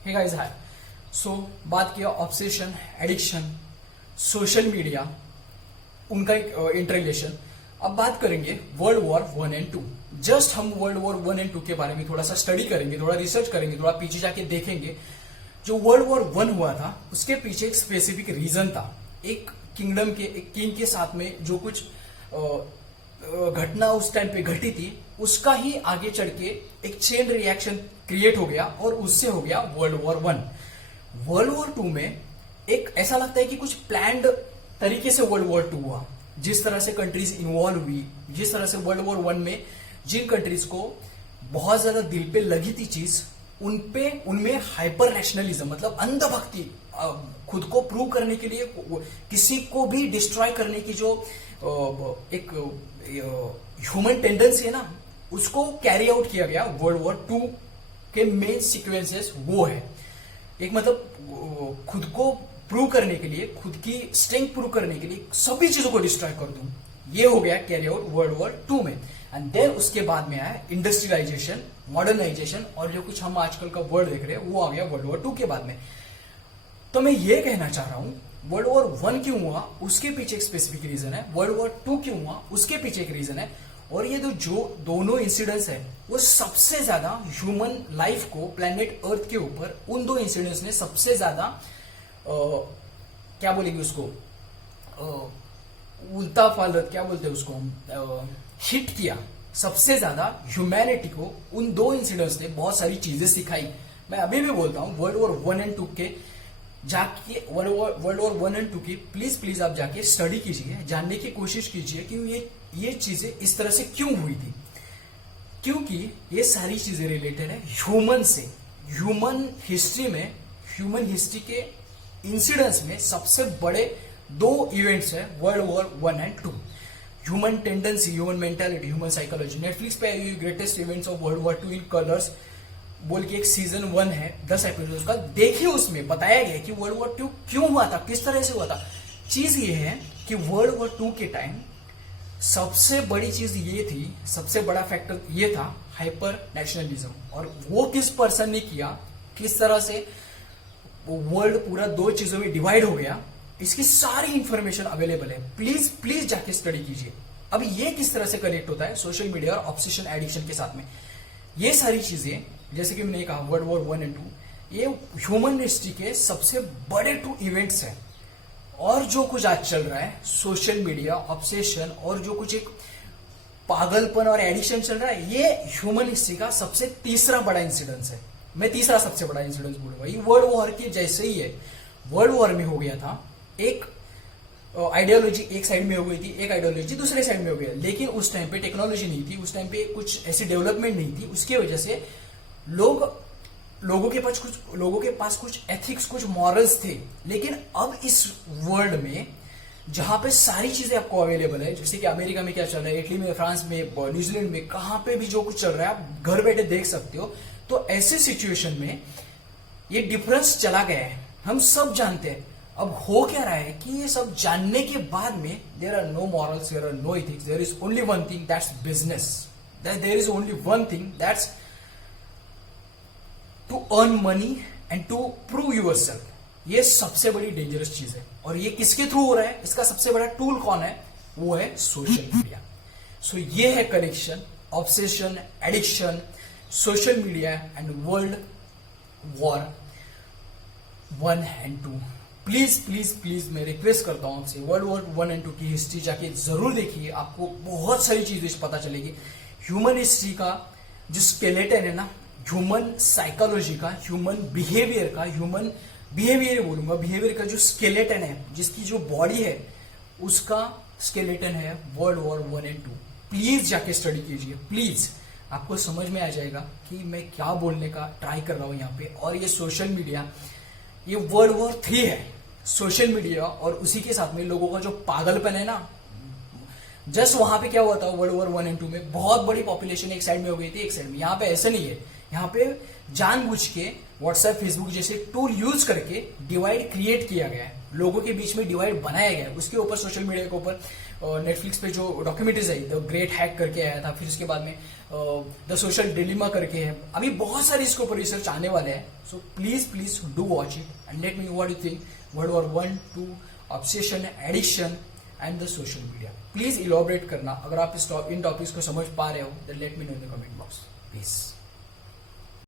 Hey guys hi. सो बात किया obsession, addiction, social media, उनका एक इंटररिलेशन। अब बात करेंगे वर्ल्ड वॉर 1 एंड 2। जस्ट हम वर्ल्ड वॉर 1 एंड 2 के बारे में थोड़ा सा स्टडी करेंगे, थोड़ा रिसर्च करेंगे, थोड़ा पीछे जाके देखेंगे। जो वर्ल्ड वॉर 1 हुआ था उसके पीछे एक स्पेसिफिक रीजन था। एक किंगडम के, एक किंग के साथ में जो कुछ घटना उस टाइम पे घटी थी, उसका ही आगे चढ़ के एक चेन रिएक्शन क्रिएट हो गया और उससे हो गया वर्ल्ड वॉर 1। वर्ल्ड वॉर 2 में एक ऐसा लगता है कि कुछ प्लान्ड तरीके से वर्ल्ड वॉर 2 हुआ। जिस तरह से कंट्रीज इन्वॉल्व हुई, जिस तरह से वर्ल्ड वॉर 1 में जिन कंट्रीज को बहुत ज्यादा दिल पे लगी थी चीज, उनमें हाइपर नेशनलिज्म मतलब अंधभक्ति, खुद को प्रूव करने के लिए किसी को भी डिस्ट्रॉय करने की जो एक ह्यूमन टेंडेंसी है ना, उसको कैरी आउट किया गया। वर्ल्ड वॉर 2 के मेन सीक्वेंसेस वो है। एक मतलब खुद को प्रूव करने के लिए, खुद की स्ट्रेंथ प्रूव करने के लिए सभी चीजों को डिस्ट्रॉय कर दूं, ये हो गया कैरी आउट वर्ल्ड वॉर 2 में। एंड देन उसके बाद में आया इंडस्ट्रियलाइजेशन, मॉडर्नाइजेशन, और जो कुछ हम आजकल का वर्ल्ड देख रहे हैं वो आ गया वर्ल्ड वॉर 2 के बाद में। तो मैं ये कहना चाह रहा हूं, वर्ल्ड वॉर 1 क्यों हुआ उसके पीछे एक स्पेसिफिक रीजन है, वर्ल्ड वॉर 2 क्यों हुआ उसके पीछे एक रीजन है। और ये जो दोनों इंसिडेंट्स है वो सबसे ज्यादा ह्यूमन लाइफ को प्लेनेट अर्थ के ऊपर, उन दो इंसिडेंट्स ने सबसे ज्यादा क्या बोलेंगे उसको, उल्टा फालत क्या बोलते हैं उसको, हिट किया सबसे ज्यादा ह्यूमैनिटी को। उन दो इंसिडेंट्स ने बहुत सारी चीजें सिखाई। मैं अभी भी बोलता हूं वर्ल्ड वॉर 1 एंड 2 के जाके, वर्ल्ड वॉर 1 एंड 2 की प्लीज आप जाके स्टडी कीजिए, जानने की कोशिश कीजिए कि ये चीजें इस तरह से क्यों हुई थी। क्योंकि ये सारी चीजें रिलेटेड है ह्यूमन से। ह्यूमन हिस्ट्री में, ह्यूमन हिस्ट्री के इंसिडेंट्स में सबसे बड़े दो इवेंट्स है world war 1 and 2। Human tendency, human mentality, human psychology. Netflix पे आई हुई greatest events of world war 2 in colours बोल के एक सीजन 1 है, 10 एपिसोड का। देखिए, उसमें बताया गया कि वर्ल्ड वॉर 2 क्यों हुआ था, किस तरह से हुआ था। चीज ये है कि वर्ल्ड वॉर 2 के टाइम सबसे बड़ी चीज ये थी, सबसे बड़ा फैक्टर ये था हाइपर नेशनलिज्म। और वो किस पर्सन ने किया, किस तरह से वर्ल्ड पूरा दो चीजों में डिवाइड हो गया, इसकी सारी इंफॉर्मेशन अवेलेबल है। प्लीज जाके स्टडी कीजिए। अब ये किस तरह से कनेक्ट होता है सोशल मीडिया और ऑब्सेशन एडिक्शन के साथ में। ये सारी चीजें, जैसे कि मैंने कहा वर्ल्ड वॉर 1 एंड 2 ये ह्यूमन हिस्ट्री के सबसे बड़े 2 इवेंट्स हैं। और जो कुछ आज चल रहा है सोशल मीडिया, ऑब्सेशन और जो कुछ एक पागलपन और एडिक्शन चल रहा है, ये ह्यूमन हिस्ट्री का सबसे तीसरा बड़ा इंसिडेंस है। मैं तीसरा सबसे बड़ा इंसिडेंस बोलूंगा। ये वर्ल्ड वॉर के जैसे ही है। वर्ल्ड वॉर में हो गया था, एक आइडियोलॉजी एक साइड में हो गई थी, एक आइडियोलॉजी दूसरे साइड में हो गया। लेकिन उस टाइम पे टेक्नोलॉजी नहीं थी, उस टाइम पे कुछ ऐसी डेवलपमेंट नहीं थी। उसकी वजह से लोगों के पास कुछ एथिक्स, कुछ मॉरल्स थे। लेकिन अब इस वर्ल्ड में जहां पे सारी चीजें आपको अवेलेबल है, जैसे कि अमेरिका में क्या चल रहा है, इटली में, फ्रांस में, न्यूजीलैंड में, कहां पे भी जो कुछ चल रहा है आप घर बैठे देख सकते हो। तो ऐसे सिचुएशन में ये डिफरेंस चला गया है, हम सब जानते हैं। अब हो क्या रहा है कि ये सब जानने के बाद में there are no morals, there are no ethics, there is only one thing that's business, there is only one thing that's to earn money and to prove yourself. ये सबसे बड़ी डेंजरस चीज है। और ये किसके थ्रू हो रहा है, इसका सबसे बड़ा टूल कौन है, वो है सोशल मीडिया। सो ये है connection, obsession, addiction, social media and world war 1 and 2। Please मैं रिक्वेस्ट करता हूं आपसे, वर्ल्ड वॉर 1 एंड 2 की हिस्ट्री जाके जरूर देखिए, आपको बहुत सारी चीजें पता चलेगी। ह्यूमन हिस्ट्री का जो स्केलेटन है ना, ह्यूमन साइकोलॉजी का, ह्यूमन बिहेवियर बोलूंगा, बिहेवियर का जो स्केलेटन है, जिसकी जो बॉडी है, उसका स्केलेटन है वर्ल्ड वॉर 1 एंड 2। प्लीज जाके स्टडी कीजिए, प्लीज आपको समझ में आ जाएगा कि मैं क्या बोलने का ट्राई कर रहा हूं यहाँ पे। और ये सोशल मीडिया, ये वर्ल्ड वॉर 3 है, सोशल मीडिया और उसी के साथ में लोगों का जो पागलपन है ना। जस्ट वहां पे क्या हुआ था वर्ल्ड वॉर 1 एंड 2 में, बहुत बड़ी पॉपुलेशन एक साइड में हो गई थी, एक साइड में। यहाँ पे ऐसा नहीं है, यहाँ पे जानबूझ के व्हाट्सएप, फेसबुक जैसे टूल यूज करके डिवाइड क्रिएट किया गया है। लोगों के बीच में डिवाइड बनाया गया है, उसके ऊपर सोशल मीडिया के ऊपर नेटफ्लिक्स पे जो documentaries I, the great hack करके आया था, फिर उसके बाद में द सोशल डिलीमा करके है, अभी बहुत सारे इसके ऊपर रिसर्च आने वाले हैं. So please do watch it and let me know what you think. World war 1, 2, obsession, addiction and the social media. Please elaborate करना. अगर आप इन टॉपिक्स को समझ पा रहे हो, then let me know in the comment box. Please.